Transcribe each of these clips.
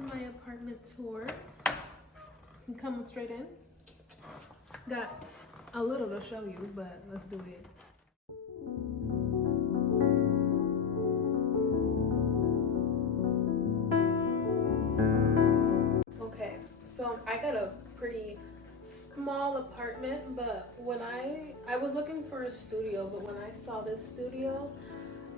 to my apartment tour. I'm coming straight in. Got a little to show you, but let's do it. Okay, so I got a pretty small apartment, but when I was looking for a studio, but when I saw this studio,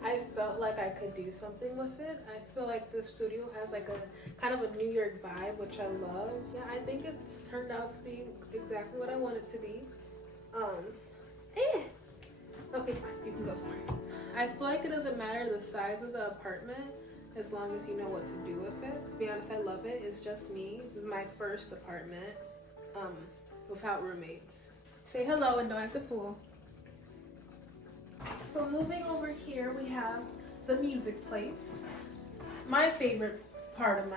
I felt like I could do something with it. I feel like this studio has like a kind of a New York vibe, which I love. Yeah, I think it's turned out to be exactly what I want it to be. Okay, fine, you can go somewhere. I feel like it doesn't matter the size of the apartment as long as you know what to do with it. To be honest, I love it. It's just me. This is my first apartment without roommates. Say hello and don't act a fool. So moving over here, we have the music place. My favorite part of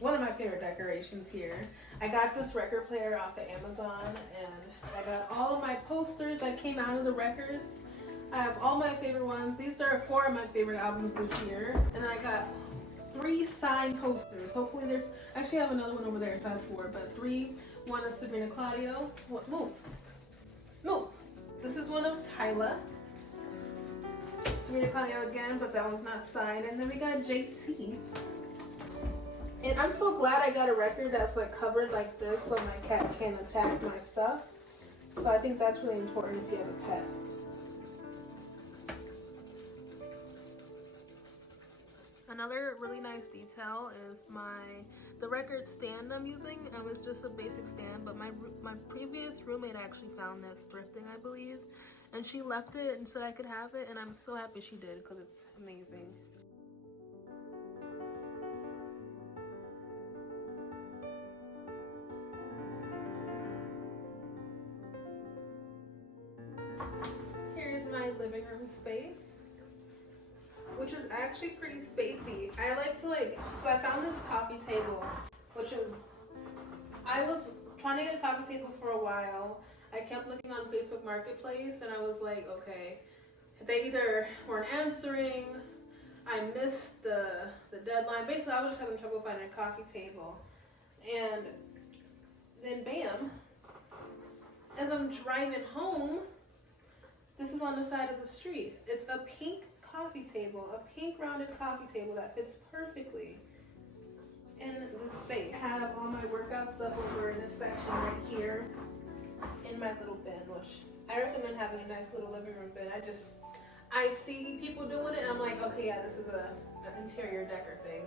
one of my favorite decorations here. I got this record player off of Amazon, and I got all of my posters that came out of the records. I have all my favorite ones. These are 4 of my favorite albums this year. And then I got 3 signed posters. Hopefully they're, actually I have another one over there, so I have 4, but 3. One of Sabrina Claudio. What? Move. This is one of Tyla. Sabrina Claudio again, but that one's not signed. And then we got JT. And I'm so glad I got a record that's like covered like this so my cat can't attack my stuff. So I think that's really important if you have a pet. Another really nice detail is the record stand I'm using. It was just a basic stand, but my previous roommate actually found this thrifting, I believe, and she left it and said I could have it, and I'm so happy she did because it's amazing. Here's my living room space, which is actually pretty spacey. I like to so I found this coffee table, I was trying to get a coffee table for a while. I kept looking on Facebook Marketplace and I was like, okay, they either weren't answering, I missed the deadline. Basically, I was just having trouble finding a coffee table. And then bam, as I'm driving home, this is on the side of the street. It's a pink coffee table, a pink rounded coffee table that fits perfectly in this space. I have all my workout stuff over in this section right here in my little bin, which I recommend having a nice little living room bin. I see people doing it and I'm like, okay, yeah, this is an interior decor thing.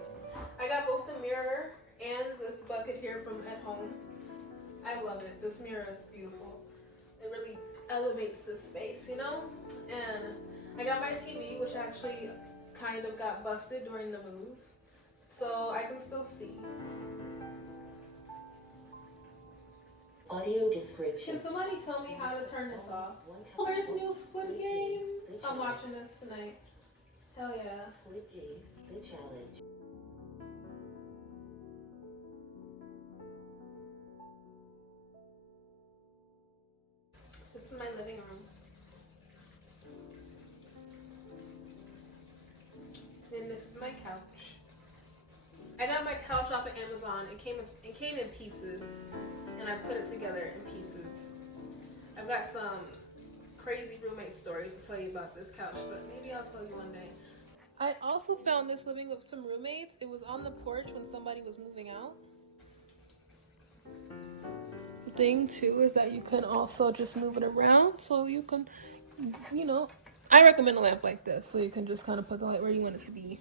I got both the mirror and this bucket here from at home. I love it. This mirror is beautiful. It really elevates the space, you know? And I got my TV, which actually kind of got busted during the move, so I can still see. Audio description. Can somebody tell me how to turn this off? Oh, there's new Squid Game. I'm watching this tonight. Hell yeah. Squid Game, the challenge. This is my living room. And this is my couch. I got my couch off of Amazon. It came in pieces, and I put it together in pieces. I've got some crazy roommate stories to tell you about this couch, but maybe I'll tell you one day. I also found this living with some roommates. It was on the porch when somebody was moving out. The thing too is that you can also just move it around, so you can, you know, I recommend a lamp like this, so you can just kind of put the light where you want it to be.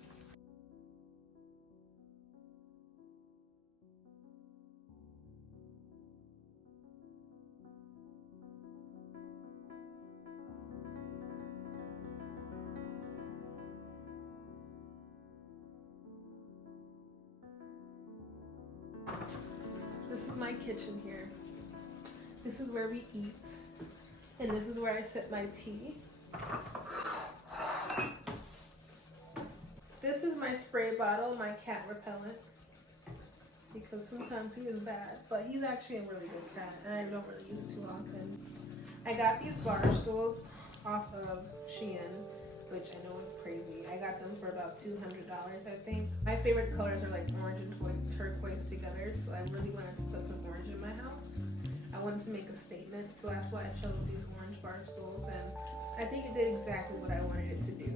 This is my kitchen here. This is where we eat, and this is where I sip my tea. This is my spray bottle, my cat repellent, because sometimes he is bad, but he's actually a really good cat, and I don't really use it too often. I got these bar stools off of Shein. which I know is crazy. I got them for about $200, I think. My favorite colors are like orange and turquoise together, so I really wanted to put some orange in my house. I wanted to make a statement, so that's why I chose these orange bar stools, and I think it did exactly what I wanted it to do.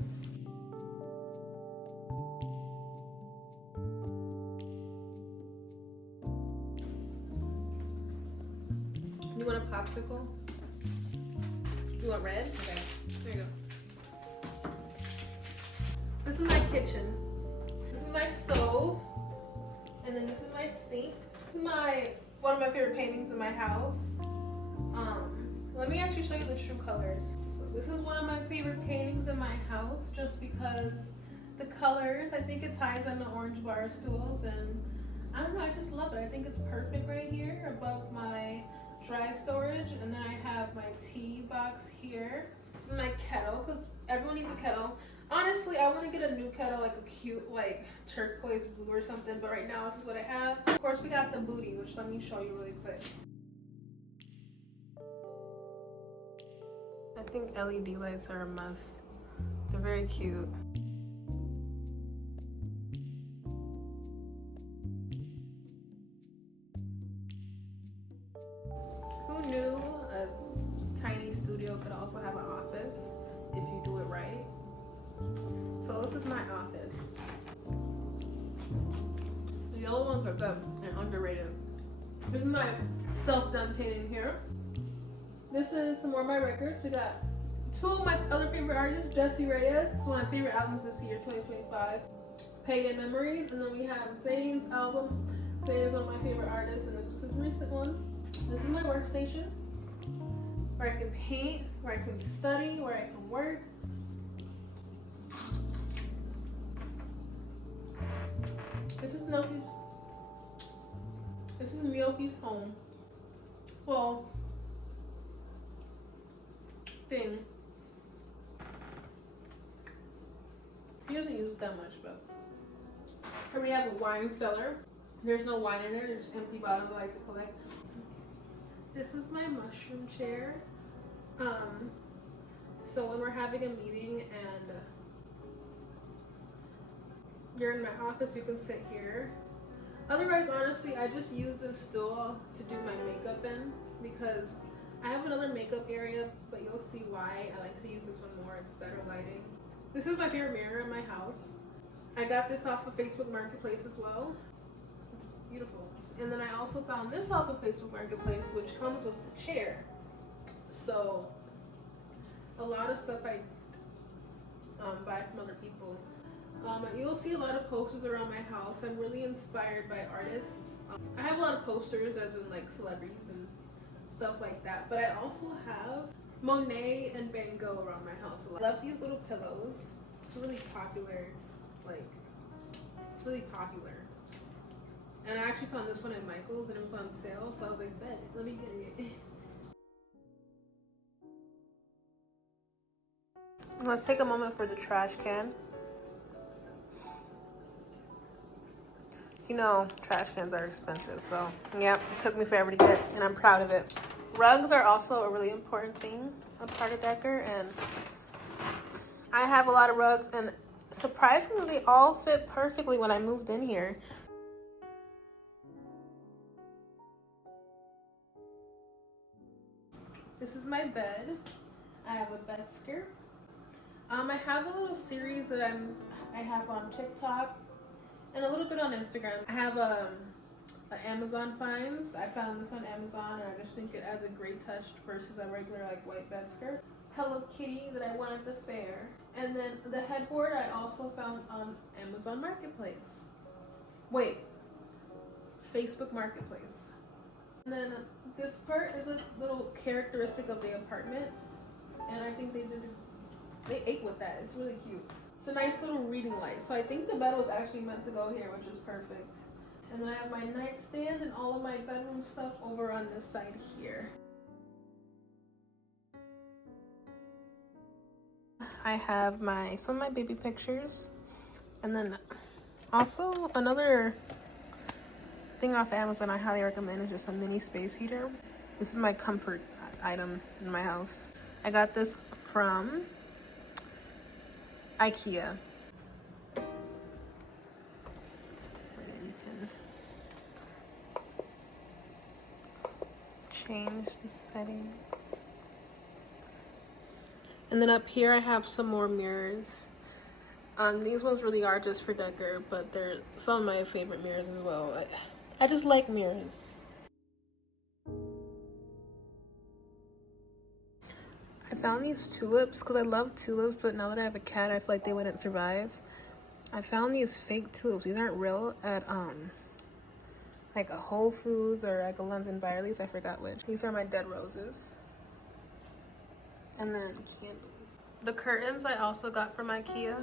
You want a popsicle? You want red? Okay, there you go. This is my kitchen. This is my stove, and then this is my sink. This is one of my favorite paintings in my house. Let me actually show you the true colors. So this is one of my favorite paintings in my house, just because the colors, I think it ties on the orange bar stools, and I don't know, I just love it. I think it's perfect right here above my dry storage, and then I have my tea box here. This is my kettle, because everyone needs a kettle. Honestly, I want to get a new kettle, like a cute, like turquoise blue or something, but right now this is what I have. Of course, we got the booty, which let me show you really quick. I think LED lights are a must. They're very cute. Who knew a tiny studio could also have an office if you do it right? So this is my office. The yellow ones are good and underrated. This is my self-done painting here. This is some more of my records. We got two of my other favorite artists, Jessie Reyes. It's one of my favorite albums this year, 2025. Painted Memories. And then we have Zayn's album. Zayn is one of my favorite artists, and this is his recent one. This is my workstation, where I can paint, where I can study, where I can work. This is Neofi's home. Well, thing. He doesn't use it that much, but here we have a wine cellar. There's no wine in there, there's just empty bottles I like to collect. This is my mushroom chair. So when we're having a meeting and you're in my office, you can sit here. Otherwise, honestly, I just use this stool to do my makeup in, because I have another makeup area, but you'll see why I like to use this one more. It's better lighting. This is my favorite mirror in my house. I got this off of Facebook Marketplace as well. It's beautiful. And then I also found this off of Facebook Marketplace, which comes with the chair. So a lot of stuff I buy from other people. You'll see a lot of posters around my house. I'm really inspired by artists. I have a lot of posters, as in like celebrities and stuff like that. But I also have Monet and Van Gogh around my house. I love these little pillows. It's really popular. It's really popular. And I actually found this one at Michael's and it was on sale, so I was like, bet, let me get it. Let's take a moment for the trash can. You know, trash cans are expensive, so yeah, it took me forever to get, and I'm proud of it. Rugs are also a really important thing, a part of Decker, and I have a lot of rugs, and surprisingly, they all fit perfectly when I moved in here. This is my bed. I have a bed skirt. I have a little series that I have on TikTok and a little bit on Instagram. I have an Amazon finds. I found this on Amazon, and I just think it adds a great touch versus a regular like white bed skirt. Hello Kitty that I won at the fair, and then the headboard I also found on Amazon Marketplace. Wait, Facebook Marketplace. And then this part is a little characteristic of the apartment, and I think they ate with that. It's really cute. It's a nice little reading light. So I think the bed was actually meant to go here, which is perfect. And then I have my nightstand and all of my bedroom stuff over on this side here. I have some of my baby pictures, and then also another thing off Amazon I highly recommend is just a mini space heater. This is my comfort item in my house. I got this from IKEA. So you can change the settings. And then up here I have some more mirrors. These ones really are just for decor, but they're some of my favorite mirrors as well. I just like mirrors. I found these tulips because I love tulips, but now that I have a cat, I feel like they wouldn't survive. I found these fake tulips. These aren't real at like a Whole Foods or like a London Byerly's. I forgot which. These are my dead roses. And then candles. The curtains I also got from IKEA.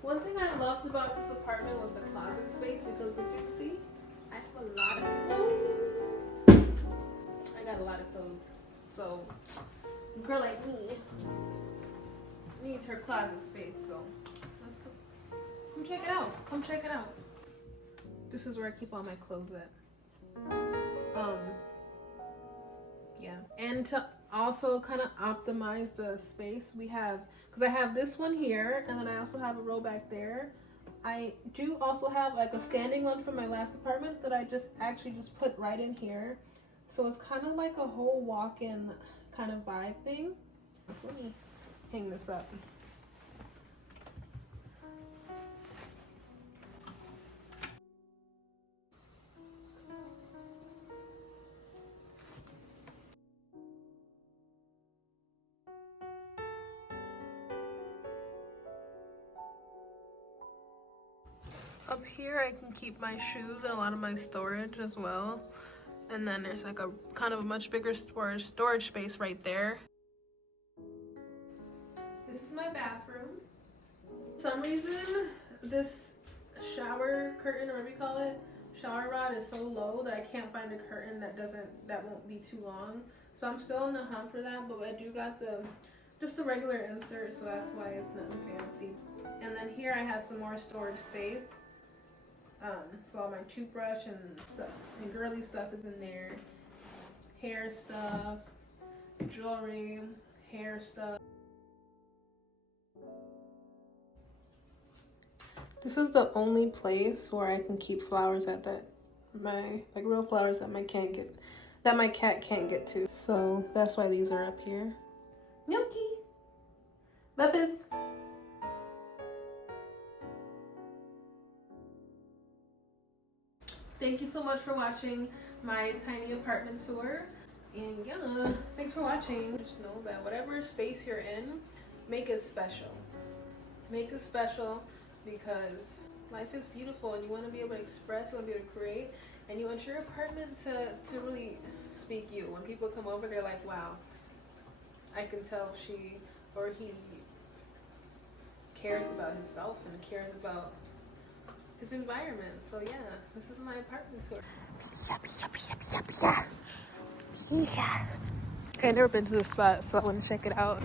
One thing I loved about this apartment was the closet space because as you see, I have a lot of clothes. I got a lot of clothes. So, a girl like me needs her closet space. So, let's go. Come check it out. Come check it out. This is where I keep all my clothes at. Yeah. And to also kind of optimize the space we have, because I have this one here and then I also have a row back there. I do also have like a standing one from my last apartment that I just put right in here. So it's kind of like a whole walk-in kind of vibe thing. So let me hang this up. Up here I can keep my shoes and a lot of my storage as well. And then there's like a kind of a much bigger storage space right there. This is my bathroom. For some reason, this shower curtain, or whatever you call it, shower rod is so low that I can't find a curtain that won't be too long. So I'm still in the hunt for that, but I do got just the regular insert, so that's why it's nothing fancy. And then here I have some more storage space. So all my toothbrush and stuff, and girly stuff is in there. Hair stuff, jewelry, hair stuff. This is the only place where I can keep flowers at real flowers that my cat can't get to. So that's why these are up here. Milky, Bubbles. Thank you so much for watching my tiny apartment tour. And yeah, thanks for watching. Just know that whatever space you're in, make it special. Make it special because life is beautiful and you want to be able to express, you want to be able to create, and you want your apartment to really speak you. When people come over, they're like, wow, I can tell she or he cares about himself and cares about his environment. So yeah, this is my apartment tour. Okay, I've never been to this spot, so I want to check it out.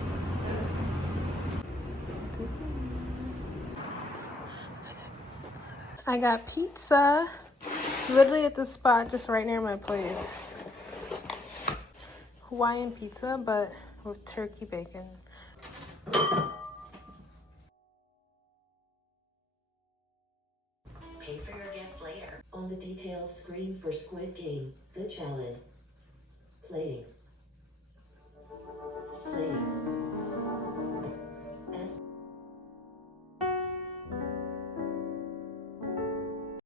I got pizza, literally at this spot just right near my place. Hawaiian pizza, but with turkey bacon. Pay for your guests later. On the details screen for Squid Game, the challenge. Playing.